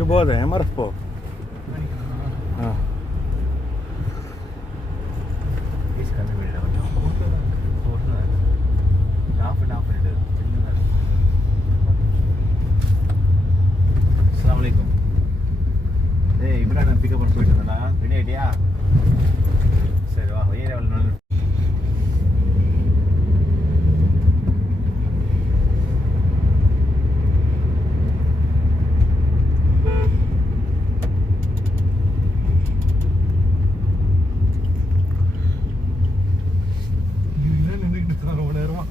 இங்கே போகாத எம்ஆர்எஃப் போ. ஆ அஸ்ஸலாமு ஏய் இப்படா நான் பிக்கப் பண்ண போயிட்டு இருந்தேன்டா. ரெடி ஆயிட்டியா? சரி வா ஏரியாவில் நல்ல ரொம்ப நேரமா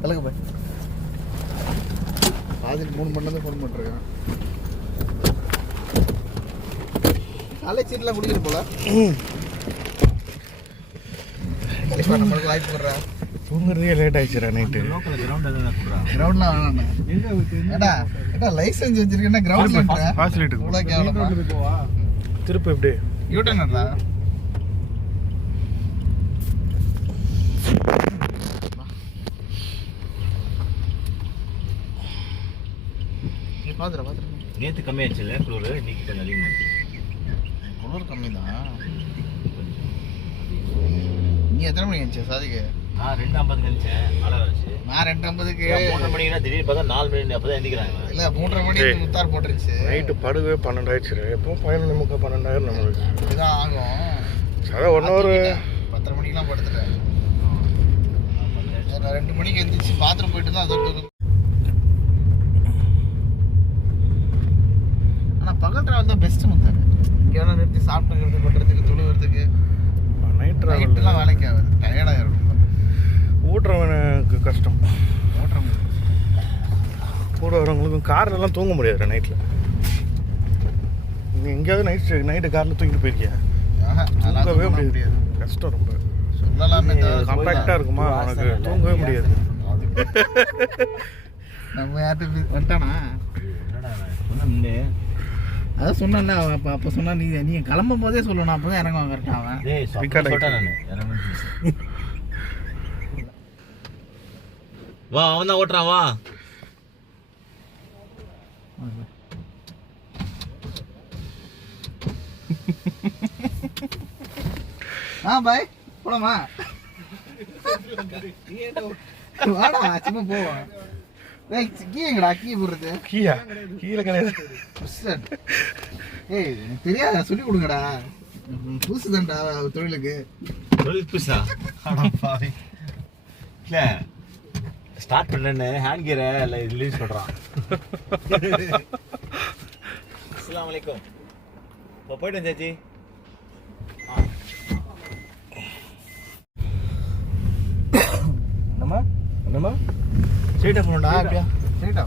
சொல்லுங்க பாய். ஆதில் 3 மணி நேரம் ஃபோன் பண்ணிருக்கேன். காலேஜ் சீட்லாம் குடிக்கிற போல நம்மளுக்கு வாய்ப்பு கொடுறா. தூங்குறதே லேட் ஆயிடுச்சுடா நைட்டு. லோக்கல் கிரவுண்ட்லாம் கிரவுண்ட்லாம் வேணாண்ணா. ஏடா ஏடா லைசென்ஸ் வச்சிருக்கேன்னா கிரவுண்ட்ல ஃபாசிலிட்டி கூட கேவலம். திருப்பி எப்படி யூட்டர்ன்டா. பாத்துறேன் நேற்று கம்மியாச்சுல்ல குளிர், இன்னைக்கு கொஞ்சம் அதிகமாச்சு. குளிர் கம்மி தான். நீ எத்தனை மணிக்கு இருந்துச்சு சாதிக்கு? 2:50 இருந்துச்சேன், மழை வந்துச்சு. நான் 2:50க்கு 3 மணினா திடீர்னு பார்த்தா 4 மணி அப்பதான் எந்திக்கிறாங்க. இல்ல 3:30 மணிக்கு முத்தார் போட்டுருச்சு. நைட்டு படுவே 12 ஆயிடுச்சு. எப்போ 11:30 12 நம்மளுக்கு இதுதான் ஆகும். அதான் 1 ஹவர் 10:30 மணிக்கெல்லாம் படுத்துட்டேன். நான் 2 மணிக்கு எந்திரிச்சு பாத்ரூம் போயிட்டு தான் அதோட. ஆனால் பகல் டிராவல் தான் பெஸ்ட்டு முத்தாரு. இங்கே வேணா நிறுத்தி சாப்பிட்டுக்கிறது பண்ணுறதுக்கு துளுவுறதுக்கு. நைட்டுலாம் வேலைக்கு ஆகுது, டயர்டாகிடும். ஓட்டுறவனுக்கு கஷ்டம். கூட வரவங்களுக்கும் கார்லலாம் தூங்க முடியாது நைட்டில். நீ எங்கேயாவது நைட்டு காரில் தூங்கிட்டு போயிருக்கியா? தூங்கவே முடியாது, கஷ்டம் ரொம்ப. சொல்லலாமே காம்பேக்டாக இருக்குமா, உனக்கு தூங்கவே முடியாது. நம்ம யார்கிட்ட வந்துட்டானா? அதான் சொன்னேன்ல அப்போ சொன்னா நீ கிளம்பும் போதே சொல்லணும், அப்போ தான் இறங்குவாங்க கரெக்டாக. அவன் வா அவன் தான் ஓட்டுறான் வா. பாய் போலாமா? வாடா சும்மா போவோம். கீங்கடா கீ போடுறது. கீயா கீழே கிடையாது. ஏய் தெரியாதா, சொல்லி கொடுங்கடா. புதுசு தான்டா தொழிலுக்கு. தொழில் புதுசா? இல்லை ஸ்டார்ட் பண்ணேன்னு ஹேண்ட் கியரை ரிலீஸ் பண்ணுறான். அஸ்ஸலாமு அலைக்கும். இப்போ போய்ட்டு சாச்சி. என்னம்மா ஸ்ட்ரெயிட்டாக போகணும்டா. அப்படியா ஸ்ட்ரெயிட்டா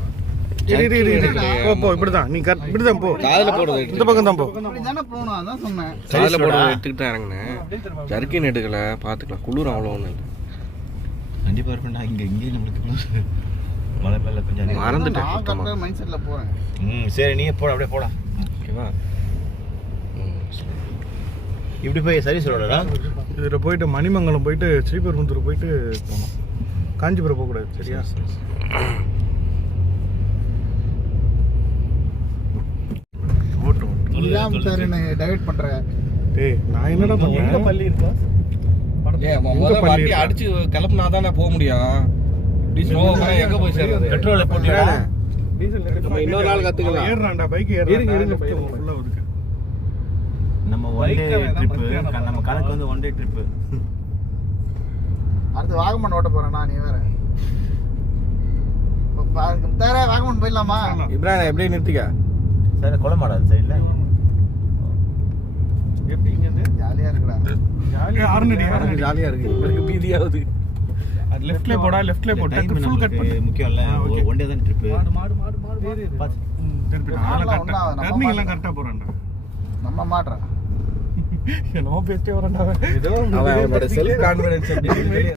போ. இப்படிதான் நீ இப்படிதான் போ. காதுல போடுறது இந்த பக்கம் தான் போ. தானே போகணும், அதான் சொன்னேன். காதுல போடுறது எடுத்துக்கிட்டு தான் இறங்கினேன். ஜர்க்கின் எடுக்கல, பார்த்துக்கலாம். குளிர் அவ்வளோ ஒன்றும் இல்லை. கண்டிப்பாக இருப்பேன்டா. இங்கே நம்மளுக்கு மழை மேலே கொஞ்சம் மறந்துட்டேன் சுத்தமாக. மைண்ட் செட்டில் போகிறேன். சரி நீயே போட அப்படியே போடா. ஓகேவா? இப்படி போய் சர்வீஸ் ரோடா இதில் போயிட்டு மணிமங்கலம் போயிட்டு ஸ்ரீபெரும்புத்தூர் போயிட்டு போகணும். காஞ்சிபுரம் போகக்கூடாது, சரியா? டைவர்ட் பண்ற. டேய் நான் என்னடா பண்ணேன்? பள்ளி இருக்கா? வண்டி அடிச்சு கிளப்புனா தானே போக முடியும். எங்க போய் சேர்றது? பெட்ரோலை போட்டு டீசல் இன்னொரு நாள் கத்துக்கலாம். ஏறுறான்டா பைக் ஏறுறான். ஃபுல்லா ஒதுக்கு. நம்ம ஒன் டே ட்ரிப், நம்ம கணக்கு வந்து ஒன் டே ட்ரிப். அடுத்து வாகமன் ஓட்ட போறேன்னா நீ வேற. வாகமன் போயிடலாமா? இப்ராஹிம் எப்படி நிறுத்திக்க? சரி கொலமாடா அந்த சைடுல. எப்படி இங்க இருந்து ஜாலியா இருக்குடா. ஜாலியா ஆர்னடி ஜாலியா இருக்கு. எனக்கு பீதியாவது. அது லெஃப்ட்ல போடா, லெஃப்ட்ல போட்டு ஃபுல் கட் பண்ணு. முக்கியம் இல்ல, ஒன் டே தான் ட்ரிப். திருப்பி டர்னிங் எல்லாம் கரெக்ட்டா போறான்டா. நம்ம மாட்றா. என்னமோ பேச்சே வரண்டா. ஏதோ அவனோட செல்ஃப் கான்ஃபிடன்ஸ் அப்படி.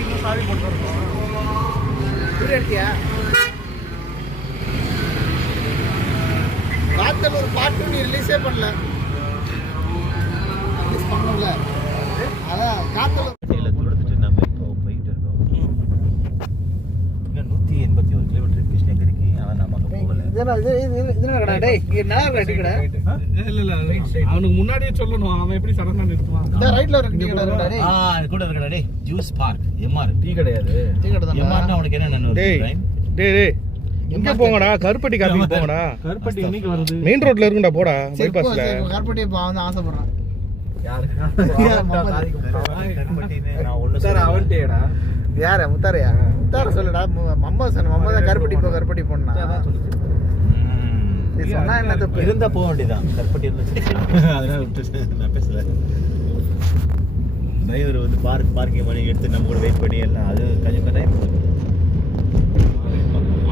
ஸ்டார்டிங்கில் சாவி போட்டு வரணும். வீடியோ எடுத்தியா? காத்தலூர் பார்ட் 2 ரிலீஸே பண்ணல. ரிலீஸ் பண்ணல. அதான் காத்தலூர் கொடுத்துட்டு நம்ம இப்போ போயிட்டு இருக்கோம். இன்னும் 181 கிலோமீட்டர் கிருஷ்ணகிரிக்கு. ஆனால் நம்ம அங்கே போகல. அவனுக்கு முன்னாடியே சொல்லணும். அவன் எப்படி சடனா நிறுத்துவான்? ரைட்ல ஒரு அது கூட இருக்கடா டேய். ஜூஸ் பார்க் எம்ஆர் டீ கிடையாது. எம்ஆர்னா உனக்கு என்ன நன்மை டேய் டேய் இங்க போங்கடா, கருப்பட்டி காப்பி போங்கடா. கருப்பட்டி இன்னைக்கு வருது. மெயின் ரோட்ல இருக்குடா, போடா பைபாஸ்ல. கருப்பட்டி வந்து ஆசைப்படுறான். நான் ஒன்று சார் அவன்டேடா. யார முத்தாரையா? முத்தார சொல்லுடா. மம்மா சொன்ன மம்மா தான் கருப்பட்டி போனா. நீ சொன்னா என்ன தப்பு? இருந்தா போக வேண்டியதான். கருப்பட்டி இருந்துச்சு அதனால விட்டு நான் பேசல. டிரைவர் வந்து பார்க்கிங் பண்ணி எடுத்து நம்ம கூட வெயிட் பண்ணி எல்லாம் அது கொஞ்சம் டைம்.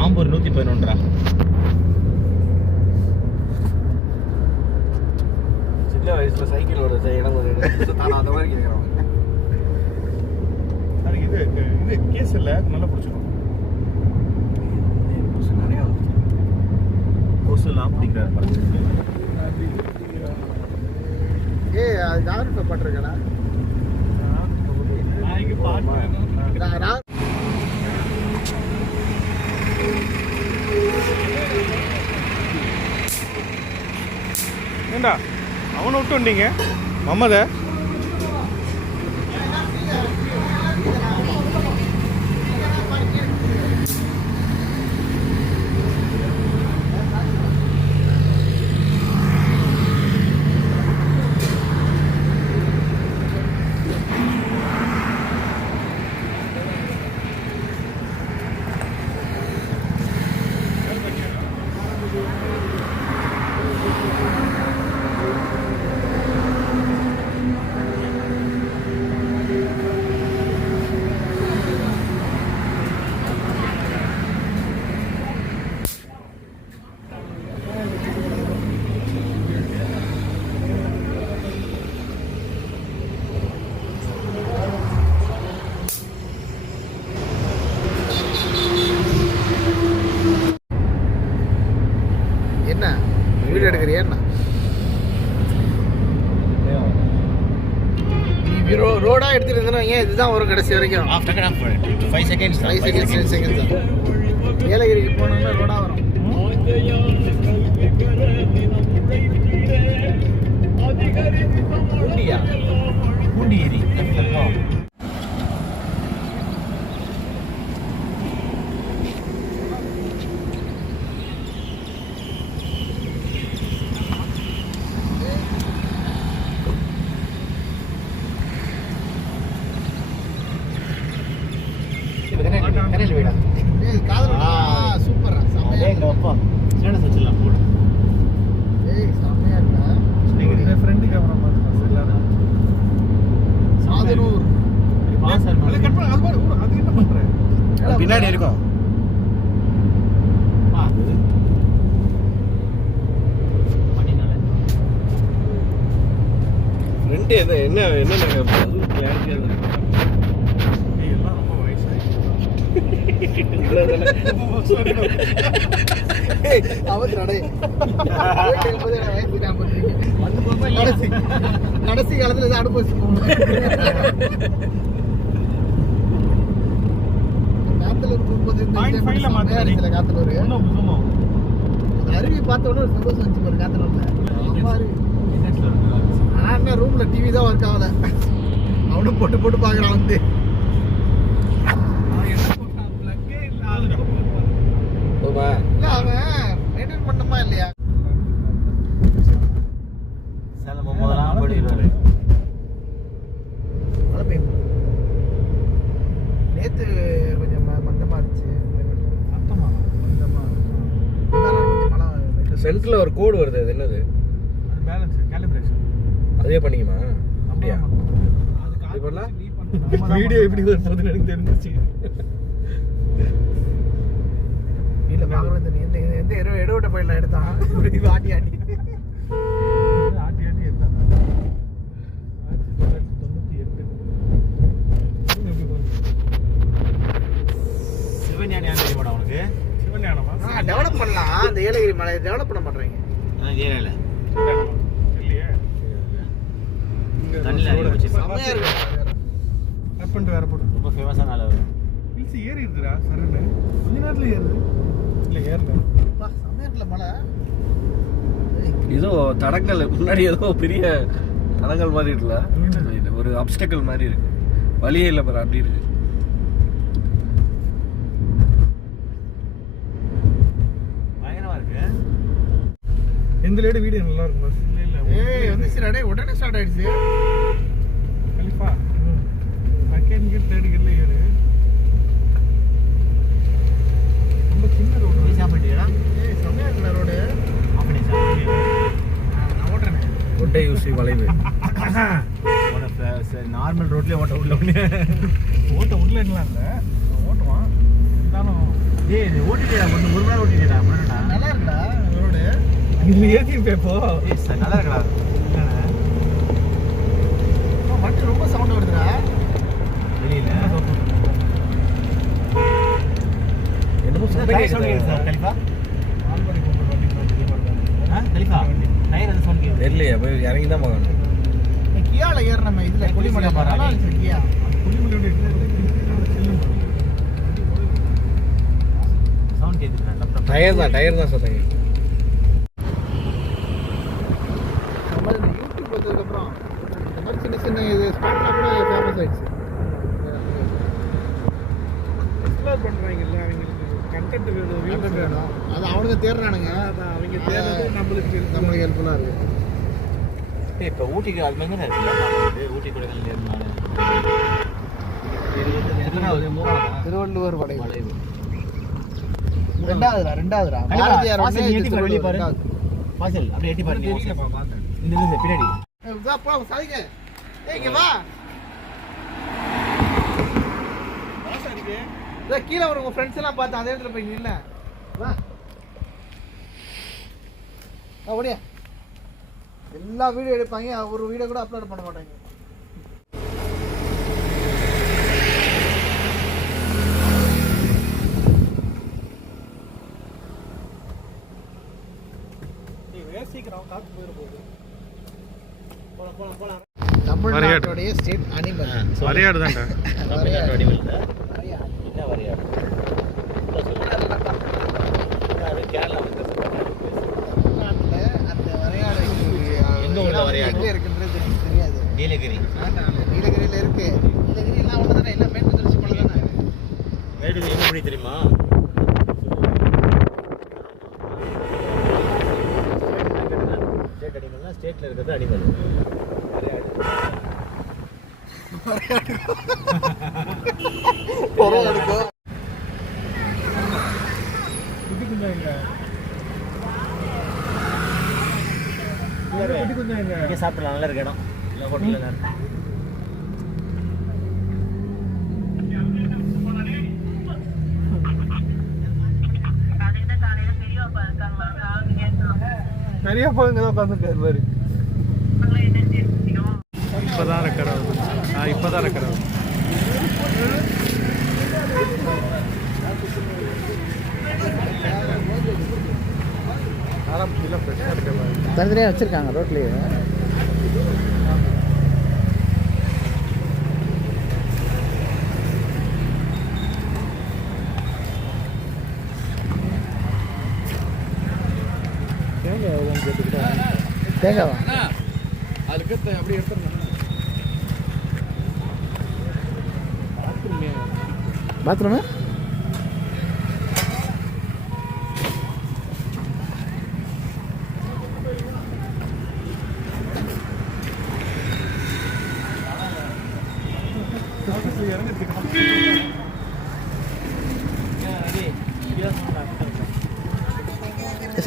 ஆம்பூர் 111. சின்ன வயசுல சைக்கிள் ஓட இடம் அந்த மாதிரி கேட்குறான். இது கேஸ் இல்ல, நல்லா பிடிச்சிடும். நிறையா கொசுலாம் பிடிக்கிறாரு. ஏய் அது ஜாகிரதை பண்றீங்களா? நான் இங்க பாட்டு ஏண்டா அவனை விட்டு வந்தீங்க மம்மத? என்ன வீடியோ எடுக்கிறியா? என்ன நீ ரோடா எடுத்துட்டு இருந்தா ஏன் இதுதான் வரும் கடைசி வரைக்கும்? 5 seconds 5 செகண்ட்ஸ் 10 செகண்ட்ஸ் தான். ஏலகிரிக்கு போனோம்னா ரோடா வரும். பூண்டியேரி. ஏய் காதலடா சூப்பரா செமையா அப்பா ஸ்டேட்டஸ் வச்சிடலாம் போடு. ஏய் செமையா இருக்கா. ஃப்ரெண்டு கேமரா பார்த்து எல்லாரும் சாதனூர் அது கட் பண்ண. அது பாரு, அது என்ன பண்ற? அது பின்னாடி இருக்கும். ரெண்டு என்ன கிளாரிட்டியா இருக்கு. ஏய், எல்லாம் ரொம்ப வயசாயிடுச்சு. கடைசி காலத்துல இதை அனுபவிச்சு காத்தலூர் போகும்போது காத்தலூர் அருவி பார்த்த உடனே ஒரு சந்தோஷம் வந்துச்சு பாரு. காத்தலூர்ல ஆனா என்ன ரூம்ல டிவி தான் ஒர்க் ஆகல. அவனும் போட்டு போட்டு பாக்குறான் வந்து. இல்ல அவன் மெயின்டைன் பண்ணமா இல்லையா? சேலம் முதலாம் போயிடுவாரு. மழை பெய்யும். நேத்து கொஞ்சம் மந்தமா இருந்துச்சு. மந்தமா கொஞ்சம் மழை. சென்டர்ல ஒரு கோடு வருது. அது என்னது? அது பேலன்ஸ் கேலிப்ரேஷன். அதே பண்ணிக்குமா? அப்படியா? அது பண்ணலாம். வீடியோ எப்படி வரும்போது எனக்கு தெரிஞ்சிச்சு. வீட்டுல பாக்குறது எந்த எடுவட்ட பயில எடுத்தான் இப்படி ஆட்டி ஆட்டி ஆட்டி ஆட்டி எடுத்தான். 1998 டெவலப் பண்ணலாம். அந்த ஏலகிரி மலை டெவலப் பண்ண மாட்டேறாங்க. ஏரியாவில் இல்லையே இங்க தண்ணியில் அறிவு வச்சு செம்மையா இருக்கு. கட் பண்ணிட்டு வேற போட்டு ரொம்ப ஃபேமஸான ஆள் அவர். ஹில்ஸ் ஏறி இருக்குடா சரண்டு கொஞ்ச நேரத்துல ஏறுது இல்லை ஏறல அப்பா, செம்மையா இருக்குல்ல மலை. ஏதோ தடங்கள் முன்னாடி ஏதோ பெரிய தடங்கள் மாதிரி இருக்குல்ல, இது ஒரு அப்டக்கல் மாதிரி இருக்கு, வழியே இல்லை பாரு அப்படி இருக்கு. பயங்கரமா இருக்கு. எந்த லேடு வீடியோ நல்லா இருக்கும் பஸ் இல்லை இல்லை ஏய் வந்துச்சுடா டேய், உடனே ஸ்டார்ட் ஆயிடுச்சு. கலிஃபா செகண்ட் கேட் தேர்ட் கேட்ல ஏறு ரொம்ப சின்ன ரோடு நீ சாப்பிட்டீங்களா? ஏய் செம்மையா இருக்குடா ரோடு. அப்படி சாப்பிட்டீங்க. நான் ஓட்டுறேன். ஒட்டை யூசி வளைவு. நார்மல் ரோட்லேயே ஓட்ட விடல ஒன்று. ஓட்ட விடலாம் இல்லை ஓட்டுவான் இருந்தாலும் ஏய் இது ஓட்டிட்டா ஒன்று ஒரு மணி நேரம் ஓட்டிட்டா அப்படின்னா நல்லா இருக்குடா ரோடு. இதில் ஏற்றி பேப்போ ஏய் சார் நல்லா இருக்கடா. வண்டி ரொம்ப சவுண்ட் வருதுடா. வெளியில் என்னமோ சார் கலிஃபா ஆல்பரி பொங்கல் வண்டி கலிஃபா டயர் அந்த சவுண்ட் கேட்குது. தெரியலையே, போய் இறங்கி தான் பார்க்கணும். கியால ஏறணும் இதுல கொல்லிமலை பாரு. நல்லா இருக்கு கியா. புலிமலையோட சவுண்ட் கேட்குது. டயர் தான் சொல்றீங்க. நம்ம இந்த யூடியூப் வந்ததுக்கு அப்புறம் இந்த மாதிரி சின்ன சின்ன இது ஸ்பாட்லாம் கூட ஃபேமஸ் ஆயிடுச்சு. எக்ஸ்ப்ளோர் பண்ணுறாங்கல்ல அவங்களுக்கு கண்டென்ட் Content வேணும். அது அவனுங்க தேடுறானுங்க. அவங்க தேடுறது நம்மளுக்கு ஹெல்ப்ஃபுல்லா இருக்கு. இப்போ ஊட்டிக்கு அது மாதிரி தான் இருக்குல்ல, ஊட்டி கொடைக்கானல் ஏறினால திருவள்ளுவர் வளைவு. வளைவு. ரெண்டாவதுடா கண்டிப்பா. பாரதியார் வாசல் வந்து எட்டி பாரு, வெளிய பாரு. ரெண்டாவது. வாசல் அப்படியே எட்டி பாரு. இந்த பின்னாடி ஏய் வா போ சாதிங்க. ஏய் இங்க வா. ஏய் கீழ ஒரு உங்க ஃப்ரெண்ட்ஸ் எல்லாம் பார்த்து அதே இடத்துல போய் நில்ல. வா. ஓடியா. எல்லா வீடியோ எடுப்பாங்க, ஒரு வீடியோ கூட அப்லோட் பண்ண மாட்டாங்க. சீக்கிரம் காத்து போயிட போகுது. போலாம். தமிழ்நாட்டுடைய ஸ்டேட் அனிமல் வரையாடு தான்டா தமிழ்நாட்டு வடிவில் என்ன வரையாடு? அது கேரளா தமிழ்நாட்டுல அந்த வரையாடு எங்க உள்ள வரையாடு? எங்க இருக்குன்றது எனக்கு தெரியாது. நீலகிரி. நீலகிரியில இருக்கு. நீலகிரி எல்லாம் ஒண்ணு தானே, எல்லாம் மேற்கு தொடர்ச்சி மலை தானே. மேடுது எங்க போய் தெரியுமா? ஸ்டேட் அனிமல்னா ஸ்டேட்ல இருக்கிறது அனிமல். வரையாடு. குட்டி குஞ்சா எங்க குட்டி குஞ்சா எங்க இங்கே சாப்பிடலாம், நல்லா இருக்கு இடம். இல்லை ஹோட்டலில் தான் இருக்கு. பெரியப்பா இங்கே தான் உட்காந்துருக்காரு பாரு. இப்போதான் ரெக்கார்ட் ஆகுது. இப்போதான் ரெக்கார்ட் ஆகுது. ஆரம்பத்தில் ஃப்ரெஷ்ஷாக இருக்கலாம். தனித்தனியாக வச்சிருக்காங்க ரோட்லயே. தேங்காய் எவ்வளோன்னு கேட்டுக்கிட்டா தேங்காவா? அதுக்கு அப்படி எடுத்துருங்க. பாத்ரூமு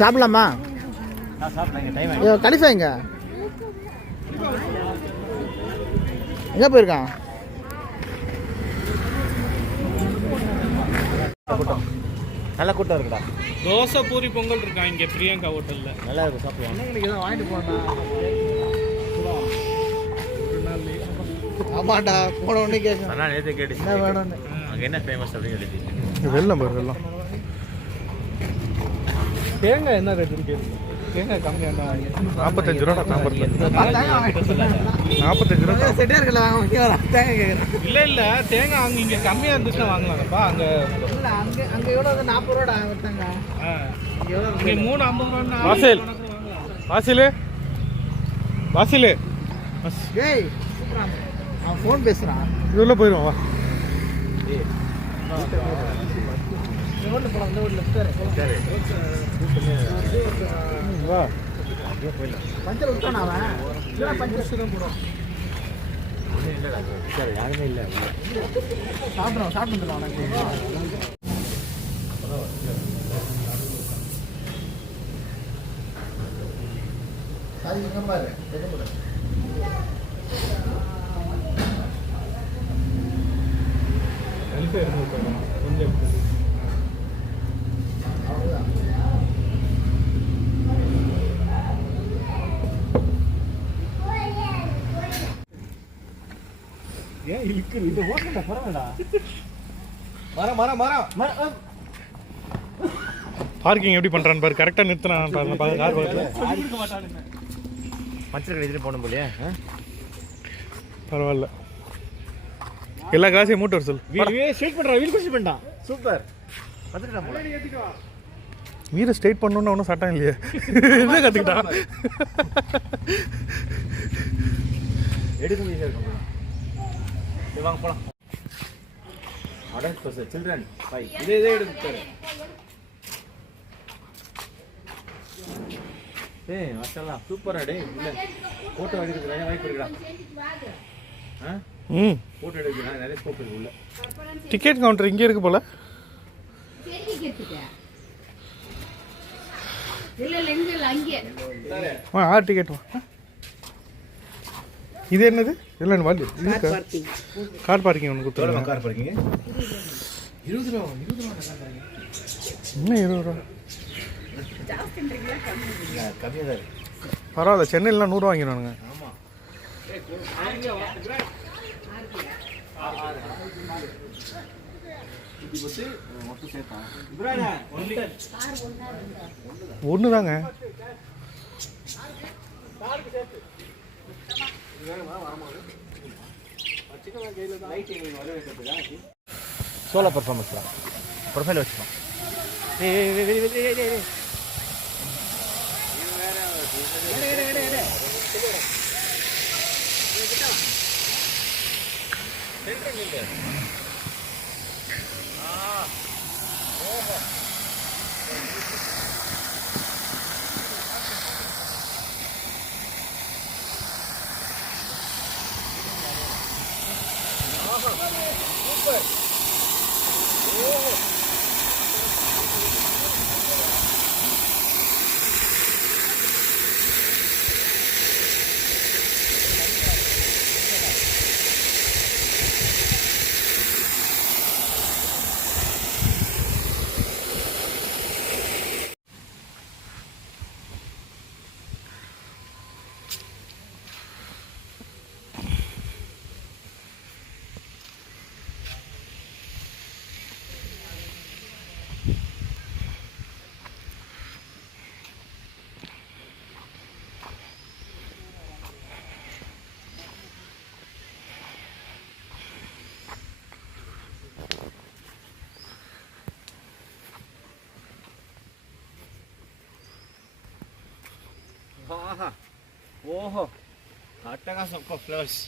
சாப்பிடலாமா? சாப்பிட்றேன் டைம் ஐயோ கலிஃபா எங்க போயிருக்கான்? நல்ல கூட்டம் இருக்குடா. தோசை பூரி பொங்கல் இருக்கா இங்கே பிரியங்கா ஹோட்டலில். நல்லா இருக்கும், சாப்பிடுவாங்க. இன்னைக்கு தான் வாங்கிட்டு போனா. ஆமாண்டா போன உடனே கேட்கும் ஆனால் நேற்று கேட்டுச்சு என்ன வேணும்னு. அங்கே என்ன ஃபேமஸ் அப்படின்னு கேட்டுச்சு. வெள்ளம் பாரு வெள்ளம். தேங்காய் என்ன ரேட்டுன்னு கேட்குது. தேங்காய் கம்மியாக 45 ரூபா தாம்பரத்தில். 45 ரூபா செட்டே இருக்குல்ல தேங்காய் கேட்குறேன். இல்லை தேங்காய் அங்கே இங்கே கம்மியாக இருந்துச்சுன்னா வாங்கலாம்ப்பா. அங்கே இல்லை அங்கே எவ்வளோ 40 ரூபாடா தேங்காய். இங்கே 3 50 ரூபா. வாசிலு ஏய் சூப்பரா அவன் ஃபோன் பேசுகிறான். இதுள்ள போயிடுவான் வா. இந்த ரோட்டில் போகலாம். இந்த ரோட்டில் லெஃப்ட் வா. பஞ்சர் விட்டானா அவன்? இல்லை பஞ்சர் தான் போடும். யாருமே இல்லை. சாப்பிட்டு வந்துடுவான். அது எங்கே பாரு கொஞ்சம் ஏன் இழுக்குது? இந்த ஓட்டல பரவாயில்லடா. மரம் பார்க்கிங் எப்படி பண்ணுறான்னு பாரு. கரெக்டாக நிறுத்தினான் பாருங்க. கார் பக்கத்தில் மச்சர் கடையில் போகணும் போலியே. பரவாயில்ல. எல்லா காசையும் மூட்டை வர சொல்லு. ஸ்ட்ரைட் பண்ணுறா. வீடு குடிச்சு பண்ணிட்டான். சூப்பர். வந்துட்டா வீரை ஸ்ட்ரைட் பண்ணணுன்னு ஒன்றும் சட்டம் இல்லையே. என்ன கற்றுக்கிட்டான்? எடுக்க முடியாது இருக்கும். வாங்க போகலாம். அடல்ட் பஸ் சில்ட்ரன் 5 இதே எடுத்து. ஏய் மாஷாஅல்லாஹ் சூப்பரா டே. இல்ல போட்டோ எடுக்கிறதுக்கு வாய்ப்பு இருக்குடா. போட்டோ எடுக்கிறதுக்கு நிறைய ஸ்கோப் இருக்கு உள்ள. டிக்கெட் கவுண்டர் இங்கே இருக்கு போல. டிக்கெட் வா. இது என்னது? இல்லை வாலி கார் பார்க்கிங் ஒன்று கொடுத்துருங்க. கார் பார்க்கிங் 20 ரூபா. என்ன 20 ரூபா? கம்மியாக தான் இருக்கு. பரவாயில்ல. சென்னையிலாம் 100 வாங்கிடுவானுங்க. ஆமாம். ஒன்று தாங்க. சோலோ பர்ஃபார்மன்ஸ் தான். ப்ரொஃபைல் வச்சுக்கோம். ஓஹோ அட்டகாசம் ஃப்ளவர்ஸ்.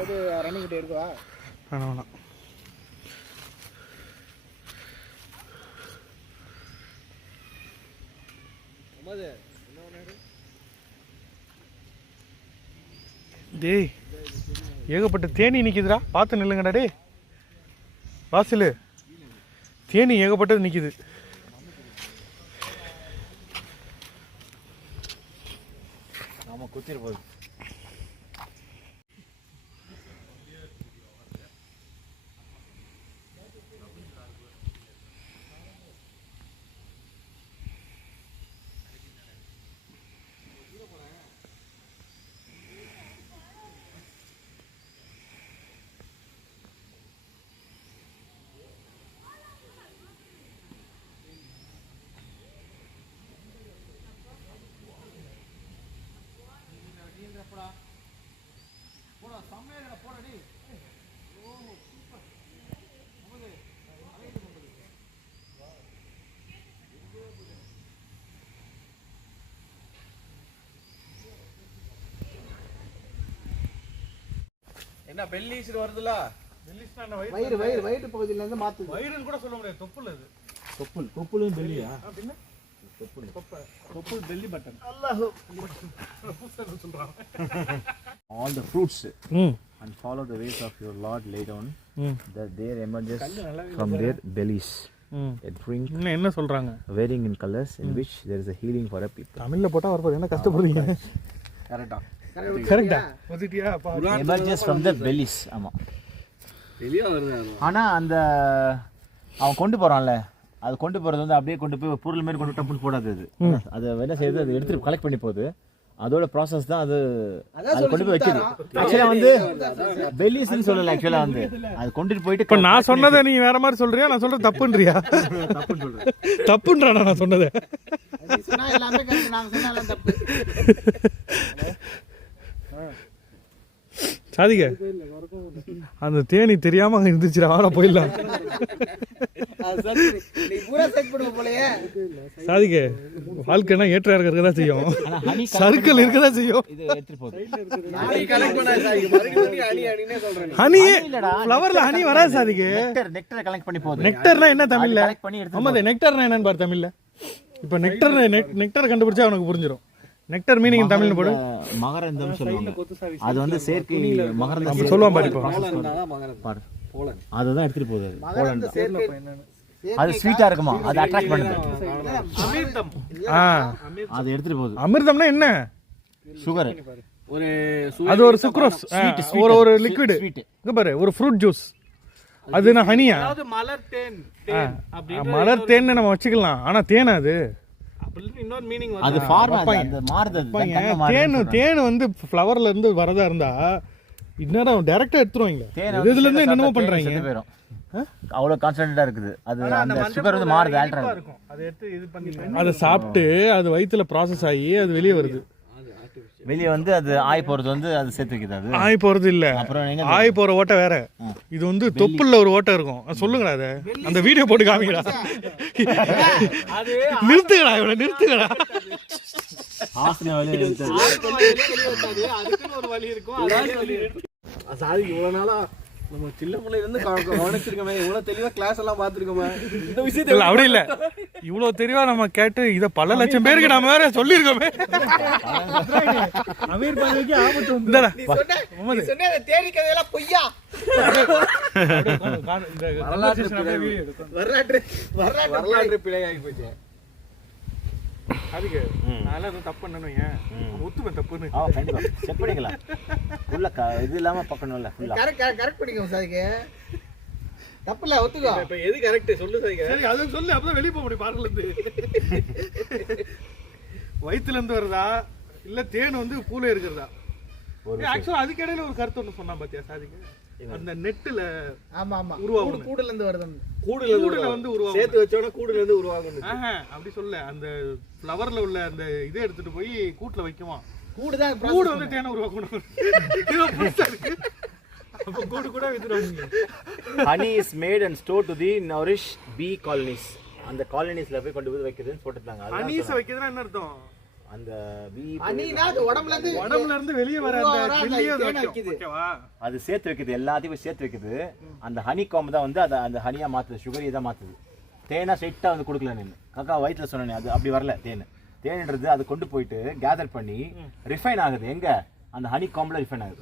அது ரன்னிங் கிட்ட இருக்குவா? வேணாம். டேய் ஏகப்பட்ட தேனி நிற்கிதுடா. பார்த்து நில்லுங்கடா. டே வாசலு தேனி ஏகப்பட்டது நிற்கிது. ஆமாம் குத்திர போகுது. என்ன பெல்லிஸ்னு வருதுல? பெல்லிஸ்னா என்ன வயிறு பகுதியில இருந்து மாத்துது. வயிறுன்னு கூட சொல்ல முடியாது, தொப்புள் அது. தொப்புளும் பெல்லியா? அப்படின்னா தொப்புள் belly button. சொல்றான். All the fruits and follow the ways of your Lord lay down that there emerges from their bellies a drink என்ன சொல்றாங்க? varying in colors in which there is a healing for a people. தமிழ்ல போட்டா வரப்போகுது, என்ன கஷ்டப்படுறீங்க? கரெக்டா? கரெக்டா வந்துட்டியா? emerges from their bellies. ஆமா, வெளியே வருது. ஆனா அந்த அவன் கொண்டு போறான்ல, அது கொண்டு போறது வந்து அப்படியே கொண்டு போய் பொருள் மாதிரி கொண்டு டப்புன்னு போடாது. அது என்ன செய்யுது, அது எடுத்து கலெக்ட் பண்ணி போகுது. அதோட ப்ராசஸ் தான் அது கொண்டு போய் வைக்குது. ஆக்சுவலா வந்து பெல்லிஸ்னு சொல்லல, ஆக்சுவலா வந்து அது கொண்டுட்டு போயிட்டு. இப்ப நான் சொன்னதை நீ வேற மாதிரி சொல்றியா, நான் சொல்றது தப்புன்றியா? தப்புன்னு சொல்றேன். தப்புன்றானா நான் சொன்னதை? சொன்னா எல்லாமே கரெக்ட், நாங்க சொன்னா எல்லாம் தப்பு. சாதிக்க அந்த தேனி தெரியாம அங்க இருந்துச்சுடா, வாடா போயிடலாம். நீ பூரா செக் பண்ணுவ போலயே. சாதிக்க வாழ்க்கைனா ஏற்ற இறக்க தான் செய்யும், சர்க்கிள் இருக்கதான் செய்யும். இது எடுத்துட்டு போகுது. ஹனி ஃப்ளவர்ல ஹனி வராது சாதிக்கு. நெக்டர் கலெக்ட் பண்ணி போகுது. நெக்டர்னா என்ன தமிழ்ல? கலெக்ட் பண்ணி எடுத்து. ஆமா, நெக்டர்னா என்னன்னு பாரு தமிழ்ல. இப்ப நெக்டர் கண்டுபிடிச்சா உனக்கு புரிஞ்சிடும். நெக்டர் மீனிங் தமிழ்ல போடு. மகரந்தம் சொல்லுவாங்க. அது வந்து செயற்கை மகரந்தம் சொல்லுவான் பாரு. இப்போ பாரு, அதுதான் எடுத்துட்டு போகுது. அது ஸ்வீட்டா இருக்குமா, அது அட்ராக்ட் பண்ணுது. அமிர்தம். அது எடுத்துட்டு போகுது. அமிர்தம்னா என்ன? சுகர். ஒரு அது ஒரு சுக்ரோஸ், ஒரு லிக்விட். இங்க பாரு, ஒரு ஃப்ரூட் ஜூஸ். அது என்ன ஹனியா? அதாவது மலர் தேன். மலர் தேன் நம்ம வச்சுக்கலாம், ஆனா தேன் அது இன்னொரு மீனிங் அது அந்த மாறுது. தேன் வந்து ஃப்ளவர்ல இருந்து வரதா இருந்தா இன்னும் டைரக்டா எடுத்துருவாங்க. இதுல இருந்து என்னமோ பண்றாங்க. அவ்வளவு கான்சென்ட்ரேட்டா இருக்குது. அது அந்த சுகர் வந்து மாறுது, ஆல்டர் இருக்கும். அதை எடுத்து இது பண்ணி அதை சாப்பிட்டு அது வயித்துல ப்ராசஸ் ஆகி அது வெளியே வருது. வெளியே வந்து அது ஆய் போறது வந்து அது சேர்த்து வைக்குது. அது ஆய் போறது இல்ல, அப்புறம் ஆய் போற ஓட்டை வேற. இது வந்து தொப்புள்ள ஒரு ஓட்டை இருக்கும். சொல்லுங்கடா, அதை அந்த வீடியோ போட்டு காமிக்கடா. நிறுத்துக்கடா, இவனை நிறுத்துக்கடா. ஒரு வழி இருக்கும். சாதிக்கு இவ்வளவு நாளா நம்ம சின்ன பிள்ளைல இருந்து கவனிச்சிருக்கோமே, இவ்வளவு தெளிவா கிளாஸ் எல்லாம் பாத்துருக்கோமே. இந்த விஷயத்துல அப்படி இல்ல, இவ்வளவு தெளிவா நம்ம கேட்டு இத பல லட்சம் பேருக்கு நாம வேற சொல்லிருக்கோமே. அமீர் பாதிக்கு ஆபத்து வந்துடா. நீ சொன்ன தேடி கதையெல்லாம் பொய்யா. வரலாற்று பிழையாகி போச்சு. அதுக்கு நான் தப்பு பண்ணணும், ஏன் ஒத்துமை தப்புன்னு. கண்டிப்பா செக் பண்ணிக்கலாம். ஃபுல்லா இது இல்லாம பார்க்கணும்ல. ஃபுல்லா கரெக்ட் பண்ணிக்கோங்க சாதிக்கு. தப்பு இல்ல, ஒத்துக்கோ. இப்ப எது கரெக்ட் சொல்லு சாதிக்கு. சரி, அது சொல்லு, அப்பதான் வெளிய போக முடியும். பார்க்கல இருந்து வயித்துல இருந்து வருதா இல்ல தேன் வந்து பூல இருக்கிறதா? ஆக்சுவலா அதுக்கு இடையில ஒரு கருத்து ஒண்ணு சொன்னா பாத்தியா சாதிக்கு? அந்த நெட்ல ஆமா ஆமா உருவாகும். கூடுல இருந்து வருது. கூடுல வந்து உருவாகும். சேர்த்து வச்சோட கூடுல இருந்து உருவாகும். அப்படி சொல்ல, அந்த ஃப்ளவர்ல உள்ள அந்த இதை எடுத்துட்டு போய் கூட்டுல வைக்குமா. கூடு தான் கூடு வந்து தேனை உருவாக்கணும். அப்ப கூடு கூட வித்துறாங்க. honey is made and stored to the nourish bee colonies. அந்த காலனிஸ்ல போய் கொண்டு போய் வைக்கிறதுன்னு போட்டுட்டாங்க. ஹனீஸ் வைக்கிறதுனா என்ன அர்த்தம்? அந்த பீ ஹனினா அது உடம்புல இருந்து வெளிய வர அந்த வெளிய வைக்குது. ஓகேவா? அது சேர்த்து வைக்குது, எல்லாத்தையும் சேர்த்து வைக்குது. அந்த ஹனி காம் தான் வந்து அந்த ஹனியா மாத்துது, சுகர் இதை மாத்துது. தேனா ஸ்ட்ரைட்டா வந்து கொடுக்கல. நீ காக்கா வயிற்றுல சொன்னேன், அது அப்படி வரல. தேன்ன்றது அது கொண்டு போயிட்டு கேதர் பண்ணி ரிஃபைன் ஆகுது. எங்க? அந்த ஹனி காம்ல ரிஃபைன் ஆகுது.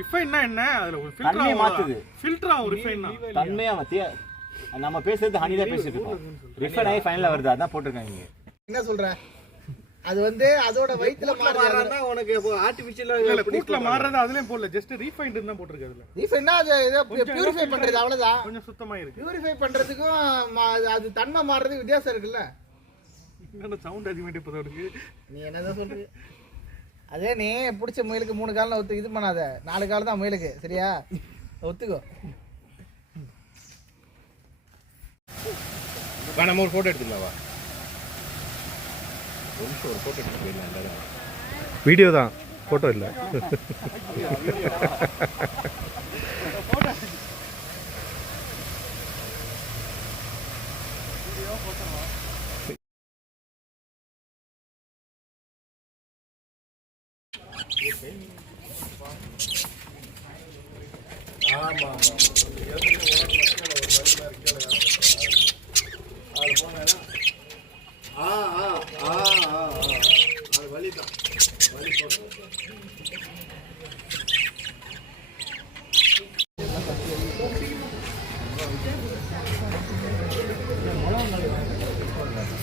ரிஃபைன்னா என்ன? அதுல ஒரு தன்மையை மாத்துது. ஃபில்டர் ஆகும் ரிஃபைன்னா. தன்மையா நம்ம பேசுறது ஹனி தான் பேசிட்டு இருக்கோம். ரிஃபைன் ஆகி ஃபைனலா வருது, அதான் போட்டுருக்காங்க இங்க. என்ன சொல்ற? அது வந்து அதோட வயித்துல மாறறதா உனக்கு ஆர்ட்டிஃபிஷியலா இல்ல, கூட்ல மாறறது அதுலயும் போடல, ஜஸ்ட் ரீஃபைன்ட் தான் போட்டுருக்கு. அதுல ரீஃபைன்னா அது ஏதோ பியூரிஃபை பண்றது, அவ்வளவுதான். கொஞ்சம் சுத்தமா இருக்கு. பியூரிஃபை பண்றதுக்கும் அது தன்மை மாறதுக்கு வித்தியாசம் இருக்குல்ல. என்ன சவுண்ட் அதிகமாயிட்டு போதா இருக்கு? நீ என்னதான் சொல்ற? அதே நீ பிடிச்ச முயலுக்கு 3 கால்ல ஒத்து இது பண்ணாத, 4 கால் தான் முயலுக்கு, சரியா? ஒத்துக்கோ. நம்ம ஒரு போட்டோ எடுத்துக்கலாமா? ஒரு போட்டோ எடுத்து போயிடலாம். வீடியோ தான், போட்டோ இல்லை.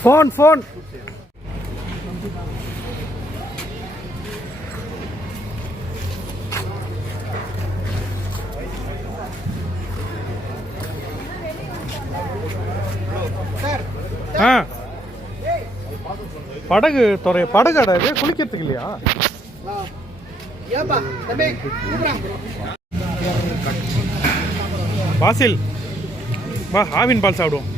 ஃபோன் படகு படகாடா இது குளிக்கிறதுக்கு இல்லையா? பாசில் வா, ஆவின் பால் சாப்பிடுவோம்.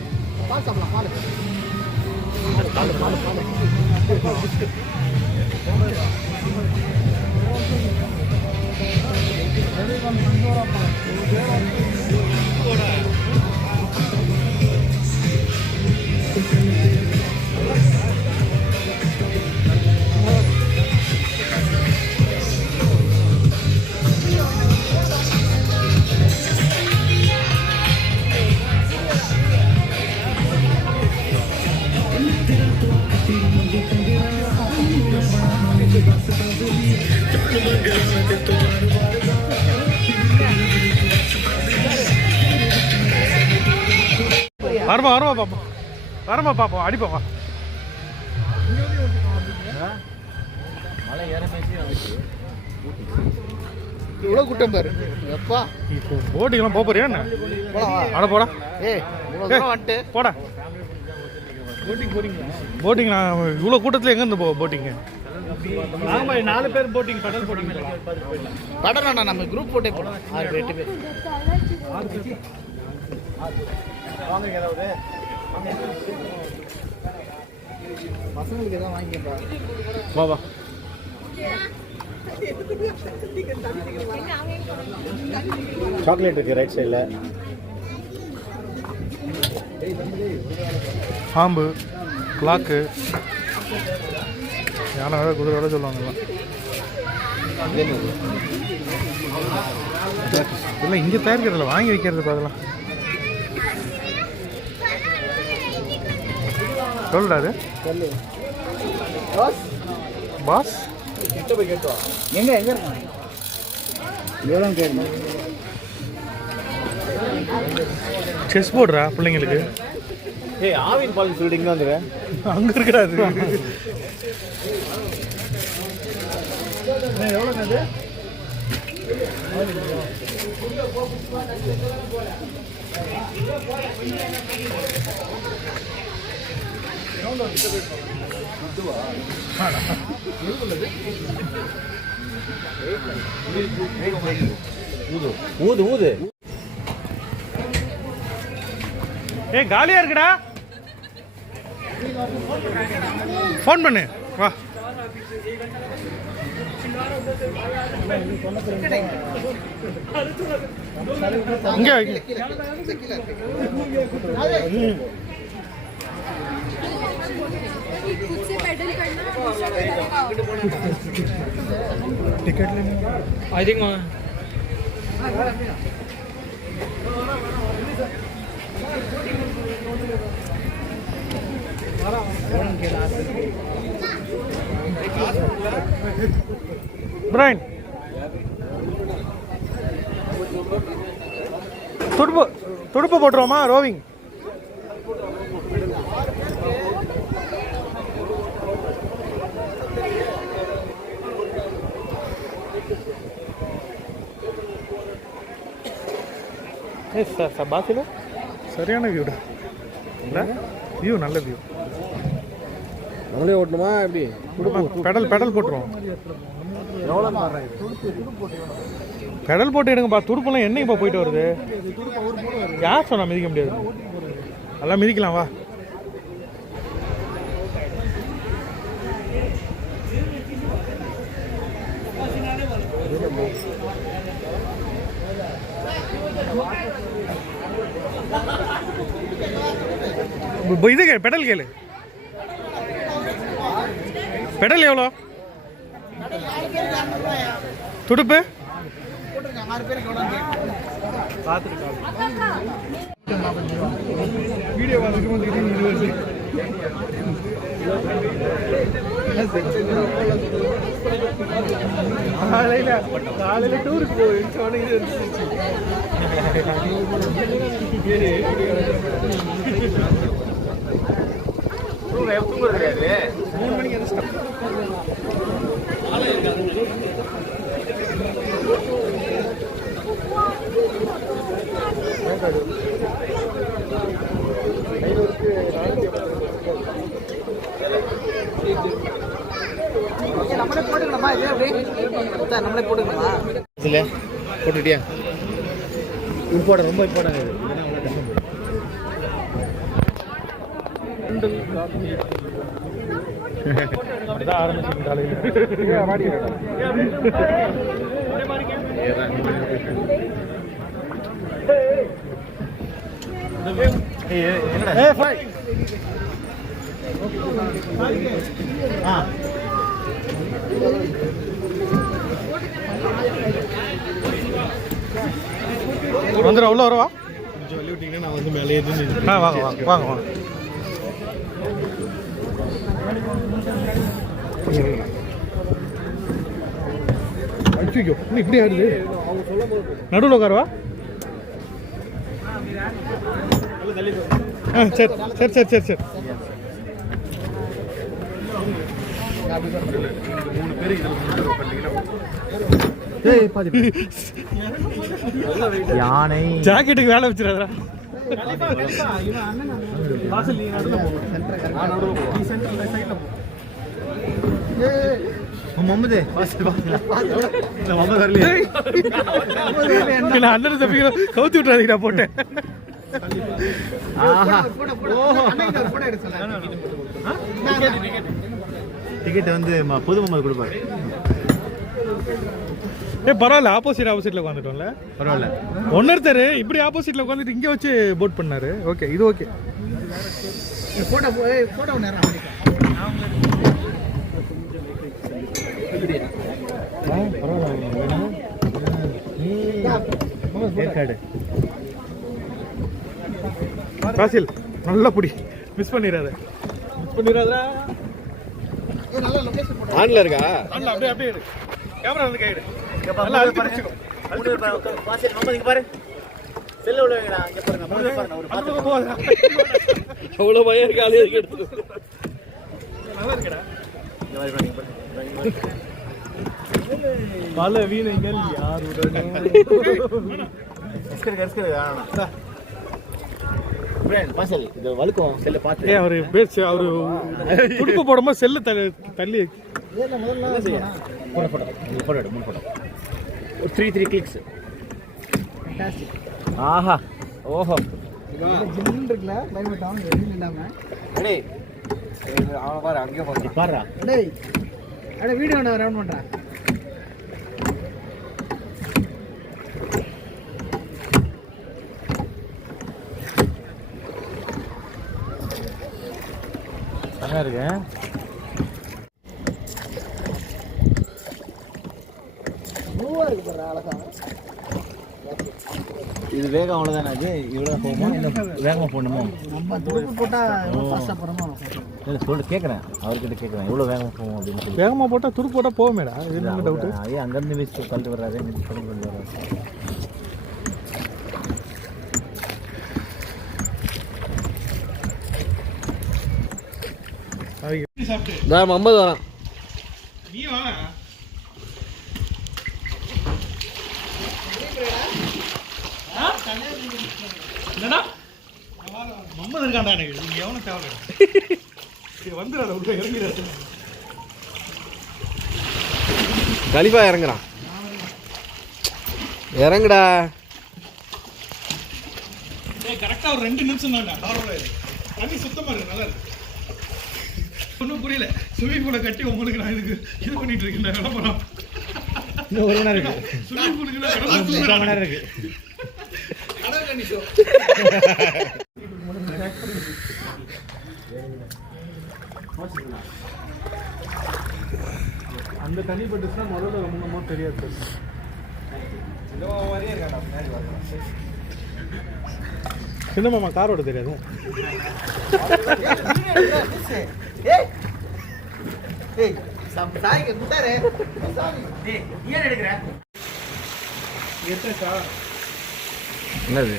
வரமா பாப்போம் அடிப்போம். மலை ஏற பேசி இவ்வளோ கூட்டம் பாரு எப்பா. இப்போ போட்டிங்கெல்லாம் போக போறியா என்ன? அட போடா. வந்துட்டு போடா. போட்டிங் நான் இவ்வளோ கூட்டத்தில் எங்கேருந்து போட்டிங்க? 4 பேர் போட்டிங் கடல் போட்டிங் படம் நம்ம குரூப் போட்டே போடலாம். 8 பேர் பசங்களுக்கு எதாவது வாங்கிக்கப்பா. வா சாக்லேட் இருக்கு ரைட் சைடில். பாம்பு, கிளாக்கு, யானை வேற குதிரை வேற சொல்லுவாங்கல்ல. இல்லை இங்கே தயாரிக்கிறதில்ல, வாங்கி வைக்கிறது. அதெல்லாம் சொல்லுடாது பாஸ். எங்க இருக்காங்க? எவ்வளோ கேட்கணும்? செஸ் போர்டுறா பிள்ளைங்களுக்கு. ஆவின் பால் சொல்லிட்டு இங்கே வந்துடுறேன். அங்கே இருக்கிறாது. எவ்வளோ ஊது ஊது. காலியா இருக்குடா, ஃபோன் பண்ணு வா. இங்கே खुद से पेडल करना टिकट लेना आई थिंक ब्राइन துடுப்பு போட்டுருவோமா? ரோவிங் பாசில சரியான வியூடா. வியூ நல்ல வியூ. நம்மளே ஓட்டணுமா எப்படி? பெடல் போட்டுருவோம். பெடல் போட்டு எடுங்கப்பா. துடுப்பெல்லாம் என்னைக்குப்பா போயிட்டு வருது? யார் சொன்னா மிதிக்க முடியாது? எல்லாம் மிதிக்கலாம் வா. இது பெடல் கேளு. பெடல் எவ்வளோ? துடுப்பு 6 பேருக்கு எவ்வளோ? பார்த்துட்டு வீடியோ வந்துட்டு வந்துட்டு காலையில டூருக்கு போய் கிடையாது 3 மணிக்கு எந்த நம்மளே போட்டுக்கலாமா இதே அப்படியே நம்மளே போட்டுக்கலாமா இதுல போட்டுட்டியா இம்பார்ட்டன் ரொம்ப இம்பார்ட்டன் இது அப்படிதான் ஆரம்பிச்சு காலையில் வந்துடும் உள்ள வரவா கொஞ்சம் வழி விட்டீங்கன்னா நான் வந்து மேலே வாங்க வாங்க வாங்க வாங்க ஐயோ இப்படி ஆடுது நடுவில் உட்காரவா சரி சரி சரி சரி சரி 3 பேர் யானை ஜாக்கெட்டுக்கு வேலை வச்சிடாதா முகமது அண்ணன் தம்பிகளை கவுத்தி விட்டுறாதீங்கடா போட்டேன் டிக்கெட் வந்து பொது முகமது கொடுப்பாரு பரவாயில்ல ஆப்போசிட்ல உட்காந்துட்டோம்ல பரவாயில்ல ஒன்னொருத்தர் இப்படி ஆப்போசிட்ல உட்காந்துட்டு இங்க வச்சு போட் பண்ணாரு ஓகே இது ஓகே போட்டோ நேரம் ஏற்காடு ராசில் நல்லா புடி மிஸ் பண்ணிடாத ஆன்ல இருக்கா ஆன்ல அப்படியே அப்படியே எடு கேமரா வந்து கைடு நல்லா அழுத்தி பிடிச்சுக்கோ பாரு செல்ல உள்ள வைங்கடா இங்க பாருங்க ஒரு பாத்து அவ்வளவு பயம் இருக்கு ஆளே எடுத்து நல்லா இருக்குடா இங்க பாருங்க பல வீணைகள் யாருடனே பாசல் இது வழுக்கும் செல்ல பாத்து அவரு பேச்சு அவரு துடுப்பு போடும்போது செல்லு தள்ளி போட்டோ எடு 3 போட்டோ 3 கிளிக்ஸ் ஆஹா ஓஹோ ஜிம்னு இருக்குல பயப்பட்டான் வெளியில இல்லாம டேய் அவன் பாரு அங்கேயே போறான் பாருடா டேய் அட வீடியோ நான் ரவுண்ட் பண்றேன் நல்லா இருக்கு மூவா இருக்கு பாரு அழகா இது வேகம் அவ்வளவுதானே அது இவ்வளவு போகுமா இல்ல வேகமா போகணுமோ நம்ம துடுப்பு போட்டா ஃபாஸ்டா போறோமா இல்ல சொல்ல கேக்குறேன் அவர்கிட்ட கேக்குறேன் எவ்வளவு வேகமா போகும் அப்படின்னு சொல்லி வேகமா போட்டா துடுப்பு போட்டா போகுமேடா இது என்ன டவுட் ஐயா அங்க இருந்து வீசி கழட்டு வர்றாரு கழட்டு வர்றாரு நான் மம்மது வரான் நீ வா என்னடா மம்மது இருக்காண்டா எனக்கு நீங்க எவனும் தேவை வந்துடாத உள்ள இறங்கிறாரு கலிஃபா இறங்குறான் இறங்குடா கரெக்டா ஒரு 2 நிமிஷம் தான்டா நார்மலா தண்ணி சுத்தமா இருக்கு நல்லா இருக்கு ஒன்றும் புரியல ஸ்விமிங் பூலை கட்டி உங்களுக்கு நான் இதுக்கு இது பண்ணிட்டு இருக்கேன் விளம்பரம் இன்னும் 1 மணி நேரம் இருக்கு ஸ்விமிங் பூலுக்கு 3 மணி நேரம் இருக்கு அந்த தண்ணி பட்டுச்சுன்னா முதல்ல ரொம்ப தெரியாது சின்ன மாமா கார் ஓட தெரியாது. என்னது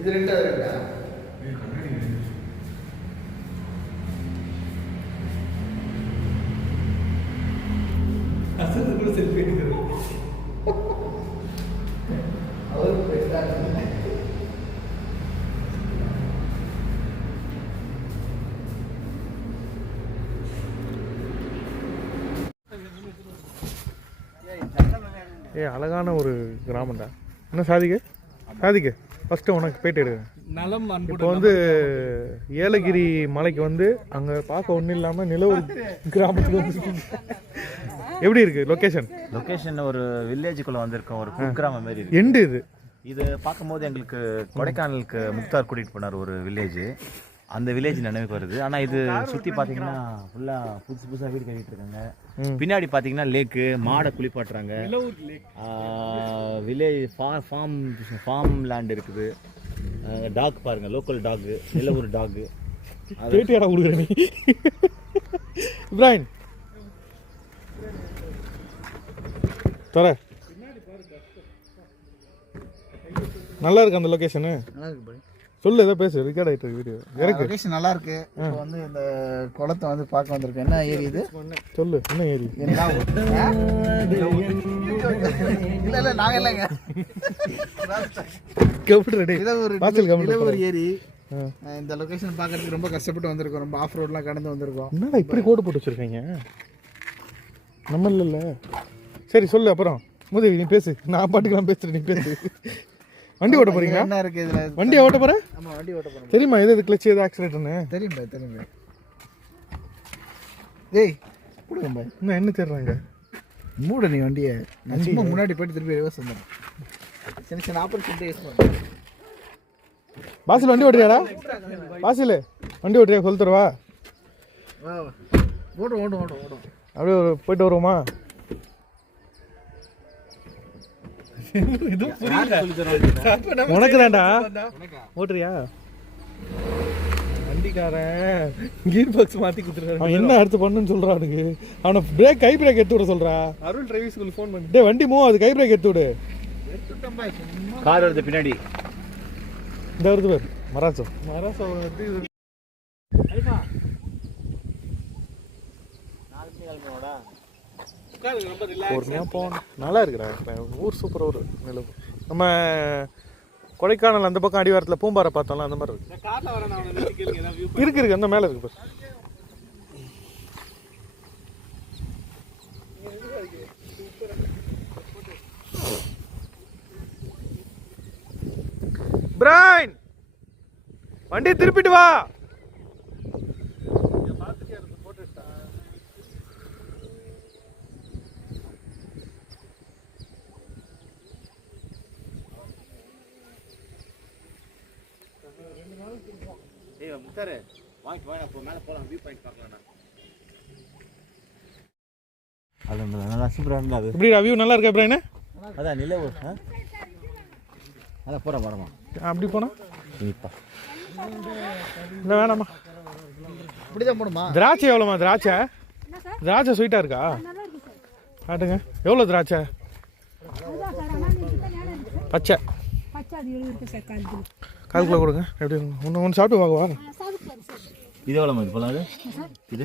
இது ரெண்டாவது ரெண்டா அழகான ஒரு கிராமம்டா. என்ன சாதிக்கு ஃபஸ்ட்டு உனக்கு போயிட்டு எடுக்கிறேன். நலம் அன்பு. இப்போ வந்து ஏலகிரி மலைக்கு வந்து அங்கே பார்க்க ஒன்றும் இல்லாமல் நிலவூர் கிராமத்துக்கு வந்து எப்படி இருக்கு லொக்கேஷன்? லொகேஷன் ஒரு வில்லேஜுக்குள்ள வந்திருக்கோம். ஒரு குக்கிராமம் மாதிரி இருக்கு. எண்டு இது பார்க்கும்போது எங்களுக்கு கொடைக்கானலுக்கு முக்தார் கூட்டிகிட்டு போனார் ஒரு வில்லேஜ். அந்த வில்லேஜ் நினைவுக்கு வருது. ஆனால் இது சுற்றி பார்த்தீங்கன்னா ஃபுல்லாக புதுசாக வீடு கட்டிட்டு இருக்காங்க. பின்னாடி பார்த்தீங்கன்னா லேக்கு, மாடை குளிப்பாட்டுறாங்க. வில்லேஜ் ஃபார்ம் லேண்ட் இருக்குது. டாக் பாருங்க, லோக்கல் டாக், நிலவூர் டாக். பேட்டியாடா கொடுக்குற நீ இப்ராஹிம் தர. நல்லா இருக்கு அந்த லொகேஷனு. நல்லா இருக்கு பாய். சொல்லு, ஏதோ பேசு, ரெக்கார்ட் ஆகிட்டு இருக்கு வீடியோ. லொகேஷன் நல்லா இருக்கு. இப்போ வந்து இந்த குளத்தை வந்து பார்க்க வந்திருக்கேன். என்ன ஏரி இது? சொல்லு, என்ன ஏரி? இல்ல நாங்க இல்லைங்க. ஒரு ஏரி. இந்த லொகேஷன் பார்க்கறதுக்கு ரொம்ப கஷ்டப்பட்டு வந்திருக்கோம். ரொம்ப ஆஃப் ரோட்லாம் கடந்து வந்திருக்கோம். என்னடா இப்படி கோடு போட்டு வச்சிருக்கீங்க? நம்ம இல்ல. சரி சொல்லு, அப்புறம் முதவி நீ பேசு. நான் பாட்டுக்கெல்லாம் பேசுறேன், நீ பேசு. வண்டி ஓட்ட போறீங்களா? என்ன இருக்கு இதுல? வண்டி ஓட்ட போற? ஆமா, வண்டி ஓட்ட போறோம். தெரியுமா எது கிளட்ச், எது ஆக்சிலேட்டர்னு? தெரியும் பாய். டேய் புடுங்க பாய். என்ன தேடுறாங்க? மூட நீ வண்டியை. நான் சும்மா முன்னாடி போயிட்டு திருப்பி ரிவர்ஸ் வந்தேன். சின்ன ஆப்பர்ச்சுனிட்டி யூஸ் பண்ணு. பாசில் வண்டி ஓட்டுறியாடா? பாசில் வண்டி ஓட்டுறியா? சொல்லி தருவா. ஓடும் அப்படியே போயிட்டு வருவோமா? உனக்கு தான்டா. ஓட்டுறியா? வண்டிக்காரன் கீர் பாக்ஸ் மாத்தி கொடுத்துருக்காரு. அவன் என்ன அடுத்து பண்ணுன்னு சொல்றானுங்க. அவனை பிரேக், கை பிரேக் எடுத்து விட சொல்றா. அருள் டிரைவிங் ஸ்கூல் ஃபோன் பண்ணி, டேய் வண்டி மூவ் ஆகுது, கை பிரேக் எடுத்து விடு. கார் வருது பின்னாடி. இந்த வருது பாரு, மராசோ வந்து பொறுமையாக போகணும். நல்லா இருக்குடா ஊர், சூப்பர் ஊர் நிலவு. நம்ம கொடைக்கானல் அந்த பக்கம் அடிவாரத்தில் பூம்பாறை பார்த்தோம்ல, அந்த மாதிரி இருக்கு. அந்த மேலே இருக்கு பாரு. பிரைன் வண்டி திருப்பிட்டு வா. முத்தாரு வாங்கி வாங்க அப்போ மேலே போகலாம் வியூ பாயிண்ட் பார்க்கலாம். அது நல்லா சூப்பராக இருந்தால் அது எப்படி வியூ நல்லா இருக்கா பிரானே? அதான் நிலவு அதான் போகிறேன் வரமா அப்படி போனா இனிப்பா இல்லை வேணாமா. இப்படிதான் போடுமா? திராட்சை எவ்வளோமா? திராட்சை ஸ்வீட்டாக இருக்கா? காட்டுங்க. எவ்வளோ திராட்சை? பச்சை கால் கிலோ கொடுங்க. எப்படி ஒன்று சாப்பிட்டு பார்க்கவா? இது எவ்வளோமா? இது போலாம் இது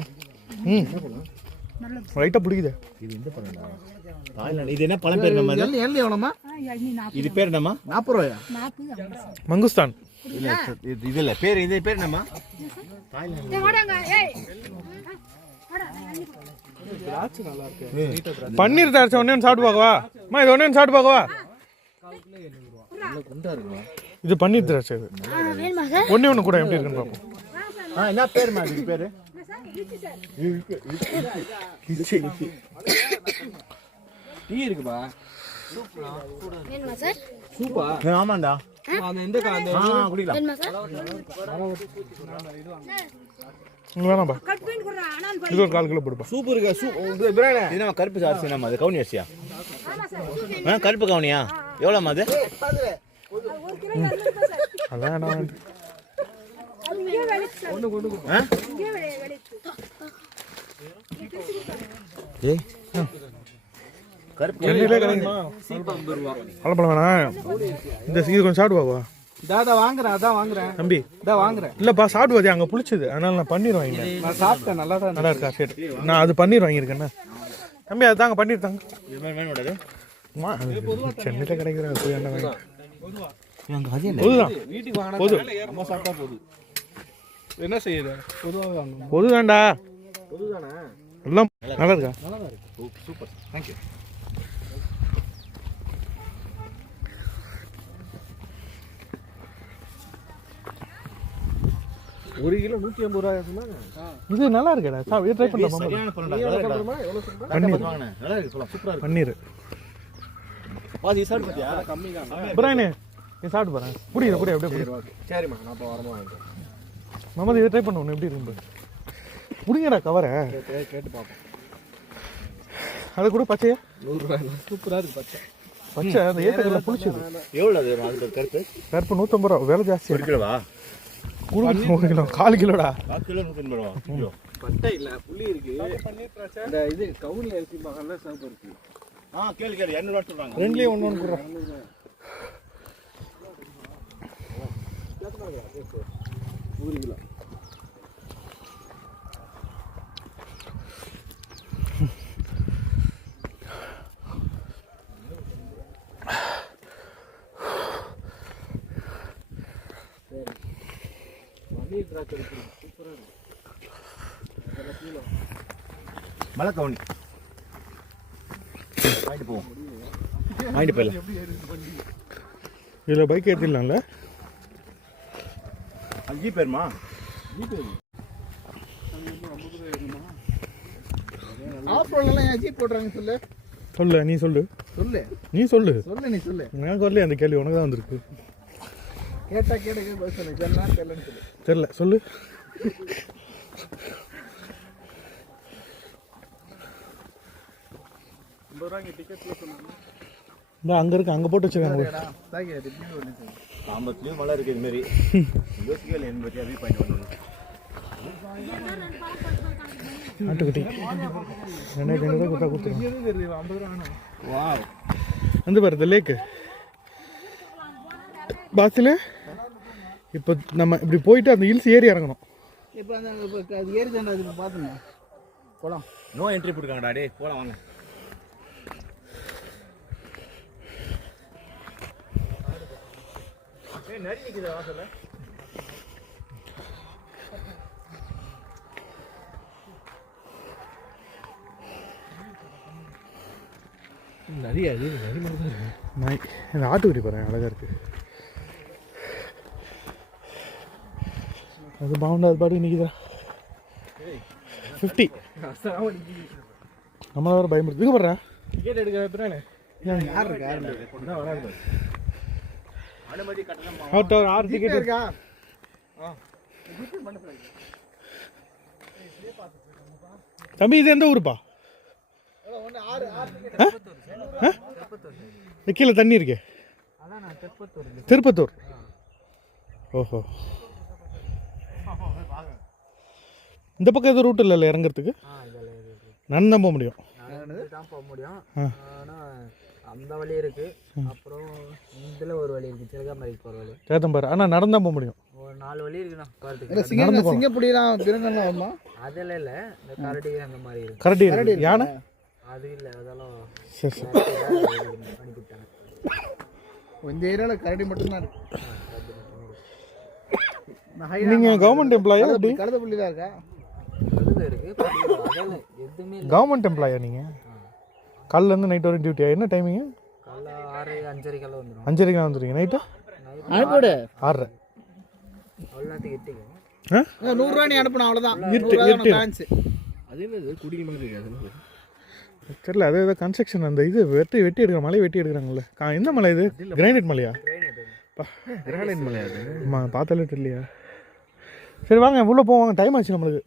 லைட்டாக பிடிக்குது. இது எந்த பழம்டா? தாய்லாந்து. இது என்ன பழம் பேர்? நம்ம எள்ளி எவ்வளோமா? இது பேர் என்னம்மா? 40 ரூபாயா? மங்குஸ்தான். இல்லை இது இல்லை பேர். இது பேர் என்னம்மா? தாய்லாந்து. பன்னீர் திராட்சை ஒன்று சாப்பிட்டு பார்க்கவா? அம்மா இது ஒன்று சாப்பிட்டு பார்க்கவா? இது பன்னீர் திராட்சை. இது ஒன்று கூட எப்படி இருக்குன்னு பார்ப்போம். என்ன பேருமா? இது பேர் டீ இருக்குப்பா. சூப்பா. ஆமாண்டா. இந்த குடிக்கலாம். வேணாம்பா. இது ஒரு 4 கிலோ போடுப்பா. சூப் இருக்கா? இது நம்ம கருப்பு அரிசி என்னம்மா? அது கவுனி அரிசியா? கருப்பு கவுனியா? எவ்வளோம்மா அது? அதான் பழப்பழம் வேணாம். இந்த இது கொஞ்சம் சாப்பிட்டு பாக்குவா? அதான் வாங்குறேன் தம்பி. இல்லப்பா சாப்பிட்டு பாத்தியா? அங்கே புளிச்சது, அதனால நான் பன்னீர் வாங்கிட்டேன். நான் சாப்பிட்டேன். நல்லா இருக்கா? சரி நான் அது பன்னீர் வாங்கியிருக்கேன்னா தம்பி அது தாங்க பன்னீர் தாங்க. சென்னையில் கிடைக்கிற போய் என்ன வாங்கி வீட்டுக்கு வாங்கினா அம்மா சாப்பிட்டா போதும். என்ன செய்யுது? பொதுதான்டா. பொதுதானே? எல்லாம் நல்லா இருக்கா? சூப்பர். தேங்க்யூ. ஒரு கிலோ 150 ரூபாய். இது நல்லா இருக்கேடா. இது ட்ரை பண்ணலாம். பன்னீர் நல்லா இருக்கு. சூப்பரா இருக்கு பன்னீர். பாதி சாப்பிட்டு பாத்தியா? கம்மி தான். பிரானே நீ சாப்பிட்டு பாரு. புரியுது அப்படியே புரியுது. சரிம்மா நான் இப்போ வரமா வாங்கிட்டேன். மமது இதை ட்ரை பண்ண ஒன்று எப்படி இருக்கு புடிங்கடா கவரை. கேட்டு பார்ப்போம். அதை கூட பச்சையா? 100 ரூபாய். சூப்பராக இருக்கு பச்சை. அந்த ஏத்தக்கல்ல புளிச்சது. எவ்வளோ அது? கருப்பு 150 ரூபா. விலை ஜாஸ்தி. 1 கிலோவா? 1 கிலோ 4 கிலோடா. 4 கிலோ 150 ரூபா. பட்டை இல்லை புளி இருக்கு. இந்த இது கவுனி அரிசி மகன்ல சாப்பிட்டு இருக்கு. கேளு 200 ரூபா சொல்றாங்க. ரெண்டுலயும் ஒன்று கொடுறோம். 1 கிலோ. பன்னீர் திராட்சை இருக்கு. சூப்பராக இருக்கு. மலை கவுனி வாங்கிட்டு போவோம். வாங்கிட்டு போயிடலாம். இதில் பைக் ஏற்றிடலாம்ல? அது ஜி பேருமா? ஆஃப் ரோட்லாம் ஏன் ஜீப் போடுறாங்க? சொல்லு. நீ சொல்லு. நீ சொல்லு. நீ சொல்லு. நான் சொல்லி அந்த கேள்வி உனக்கு தான் வந்திருக்கு. கேட்டா பதில் சொல்லு. தெரியலன்னு சொல்லு. தெரியல சொல்லு. அங்க இருக்கு, அங்க போட்டு வச்சிருக்காங்க. தாம்பரத்துலயும் மழை இருக்கு. இது மாதிரி யோசிக்கல என்பது வியூ பாயிண்ட் வரணும். ஆட்டுக்குட்டி 2500 கொடுத்தா கொடுத்துருங்க. வாவ். வந்து பாரு இந்த லேக்கு பாசில். இப்போ நம்ம இப்படி போயிட்டு அந்த ஹில்ஸ் ஏறி இறங்கணும். இப்போ அது ஏறி தாண்டா இது பார்த்துங்க. போகலாம். No entry போட்டுருக்காங்கடா. டே போகலாம் வாங்க. நரி நிற்குது வாசல்ல. நிறைய அது நரி மாதிரி தான் இருக்கு. நாய். இந்த ஆட்டுக்குட்டி பாருங்க அழகா இருக்கு. அது பாவுண்டா அது பாட்டுக்கு நிற்குதா? 50 நம்மள வர பயன்படுத்து. இதுக்கு போடுறா டிக்கெட் எடுக்க பிரானே. யார் இருக்கா? அனுமதி கட்டணம் 6 டிக்கெட் இருக்கா? தம்பி இது எந்த ஊருப்பா? இந்த கீழே தண்ணி இருக்கே, திருப்பத்தூர். ஓஹோ, இந்த பக்கம் எதுவும் ரூட் இல்லைல்ல இறங்குறதுக்கு? நடந்து தான் போக முடியும். அந்த வழி இருக்கு. அப்புறம் இதுல ஒரு வழி இருக்கு, சிலகாமரைக்கு போற வழி. சேதம்பாரு. ஆனால் நடந்து தான் போக முடியும். ஒரு 4 வழி இருக்குண்ணா போறதுக்கு. சிங்கப்படிலாம் திருநெல்லாம் வருமா? அதெல்லாம் இல்லை, இந்த கரடி அந்த மாதிரி இருக்கு. கரடி யானை அது இல்லை, அதெல்லாம் சரி சரி. அனுப்பிட்டாங்க. இந்த ஏரியாவில் கரடி மட்டும்தான் இருக்கு. நீங்கள் கவர்மெண்ட் எம்ப்ளாயா? எப்படி கழுதப்பள்ளி தான் இருக்கா? கழுதை இருக்கு, அதெல்லாம் எதுவுமே இல்லை. கவர்மெண்ட் எம்ப்ளாயா நீங்கள்? காலையிலேருந்து நைட் வரைக்கும் டியூட்டியா? என்ன டைமிங்கு? காலைல 6 5:30 வந்துடும். 5:30 வந்துடுங்க. நைட்டா? அனுப்பிவிடு. 6:30. அவ்வளோத்துக்கு எட்டிக்கும். 100 ரூபா நீ அனுப்பணும், அவ்வளோதான். அது என்னது குடிக்க மாதிரி இருக்காது? தெரியல, அது ஏதோ கன்ஸ்ட்ரக்ஷன். அந்த இது வெட்டி எடுக்கிற மலை வெட்டி எடுக்கிறாங்கல்ல. எந்த மலை இது? கிரானைட் மலையா? கிரானைட் மலையா அது? ஆமாம், பார்த்தாலே தெரியலையா? சரி வாங்க உள்ளே போவாங்க, டைம் ஆச்சு நம்மளுக்கு.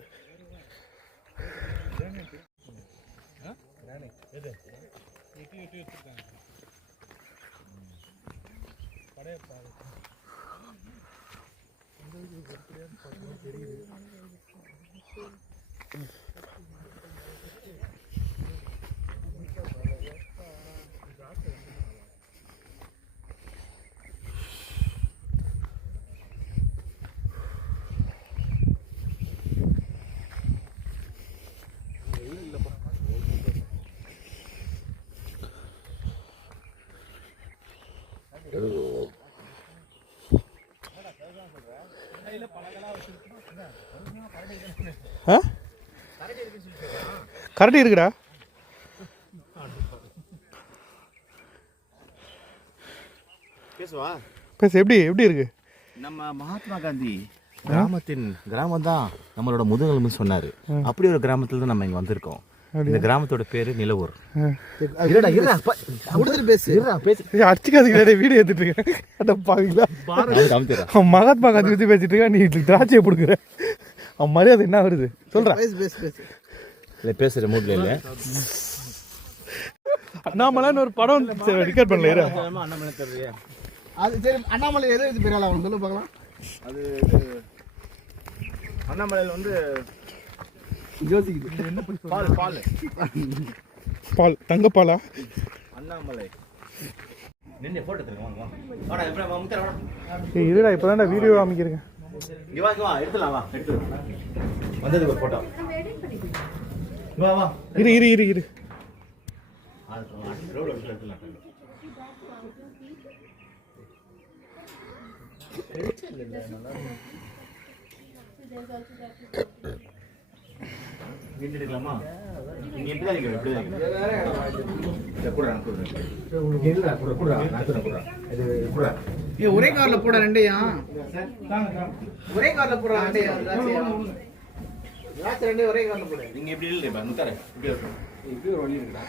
கரடி இருக்குடா. பேசுவா பேச. எப்படி இருக்கு? நம்ம மகாத்மா காந்தி கிராமம் தான் நம்மளோட முதுகெலும்புன்னு சொன்னாரு. அப்படி ஒரு கிராமத்துல தான் நம்ம இங்க வந்திருக்கோம். இந்த கிராமத்தோட பேரு நிலவூர். அடிச்சுக்காதுங்க, வீடியோ எடுத்துட்டு இருக்கேன். மகாத்மா காந்தி பத்தி பேசிட்டு இருக்கா, நீ திராட்சையை பிடிக்குற. அவன் மரியாதை என்ன வருது சொல்றேன். பேசுற மூட்ல இல்ல. அண்ணாமலைன்னு ஒரு படம் ரிகார்ட் பண்ணல. அண்ணாமலை தெரியலையா? அது சரி, அண்ணாமலை எது இது பெரிய ஆளா சொல்லு பார்க்கலாம். அது அண்ணாமலையில் வந்து பால் தங்கப்பாலா? அண்ணாமலை இதுடா இப்பதான் வீடியோ காமிக்கிறேன். இரு எடுக்கலாமா? நீங்க எப்படி தான் எப்படி ஒரே கார்ல போட ரெண்டையா? ஒரே கார்ல போட ரெண்டையா? ரெண்டே ஒரே கார்ல போட. நீங்க எப்படி இல்ல முத்தார இப்படி ஒரு வழி இருக்குடா.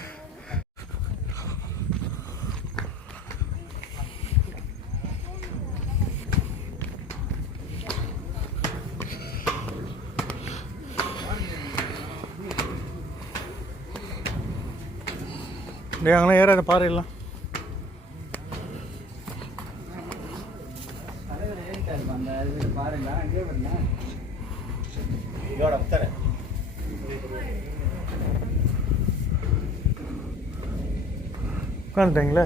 அங்கெல்லாம் ஏறாத பாறையெல்லாம். உட்காந்துட்டாங்களே.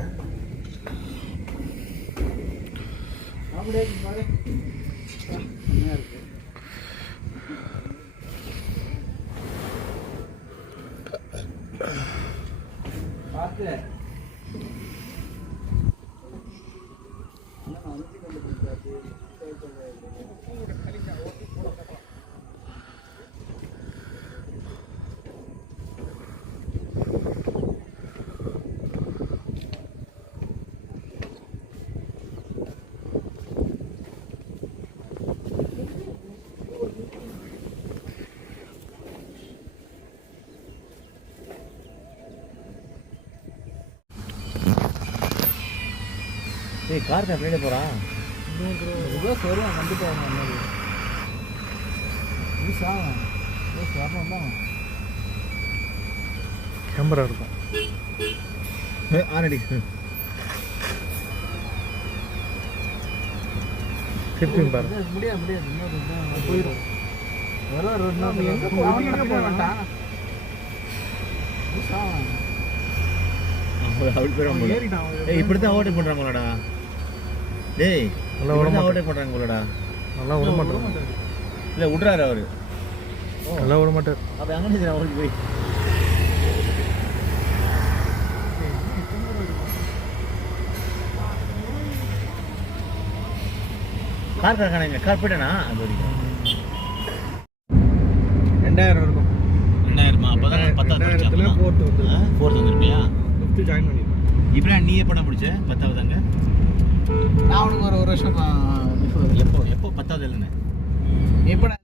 கார் தான் வெளியே போறான். வரும் கண்டிப்பா. கேமரா இருக்கும். ஆனடி திருப்பி பாரு. முடியாது போயிடும். இப்படித்தான் ஓவர்டேக் பண்றாங்களடா. டேய் நல்லா விட ஓவர்டேக் பண்றாங்களடா. நல்லா விட மாட்டாரு. இல்ல விடுறாரு அவரு. நல்லா விட மாட்டார். அப்ப அங்க நிக்கிறா ஓடி போய். கார் காணங்க கார் போய்ட்டானா அது வரைக்கும் 2000 இருக்கும். 2000 அப்பதான் 10வது இடத்துல போர்ட் வந்து 4th வந்துருப்பியா? 5th ஜாயின் பண்ணிருக்கேன். இப்ராஹிம் நீ எப்ப முடிச்ச 10வது அங்க? நான் உனக்கு ஒரு வருஷம் எப்போ 10வது எழுதுனே? எப்போ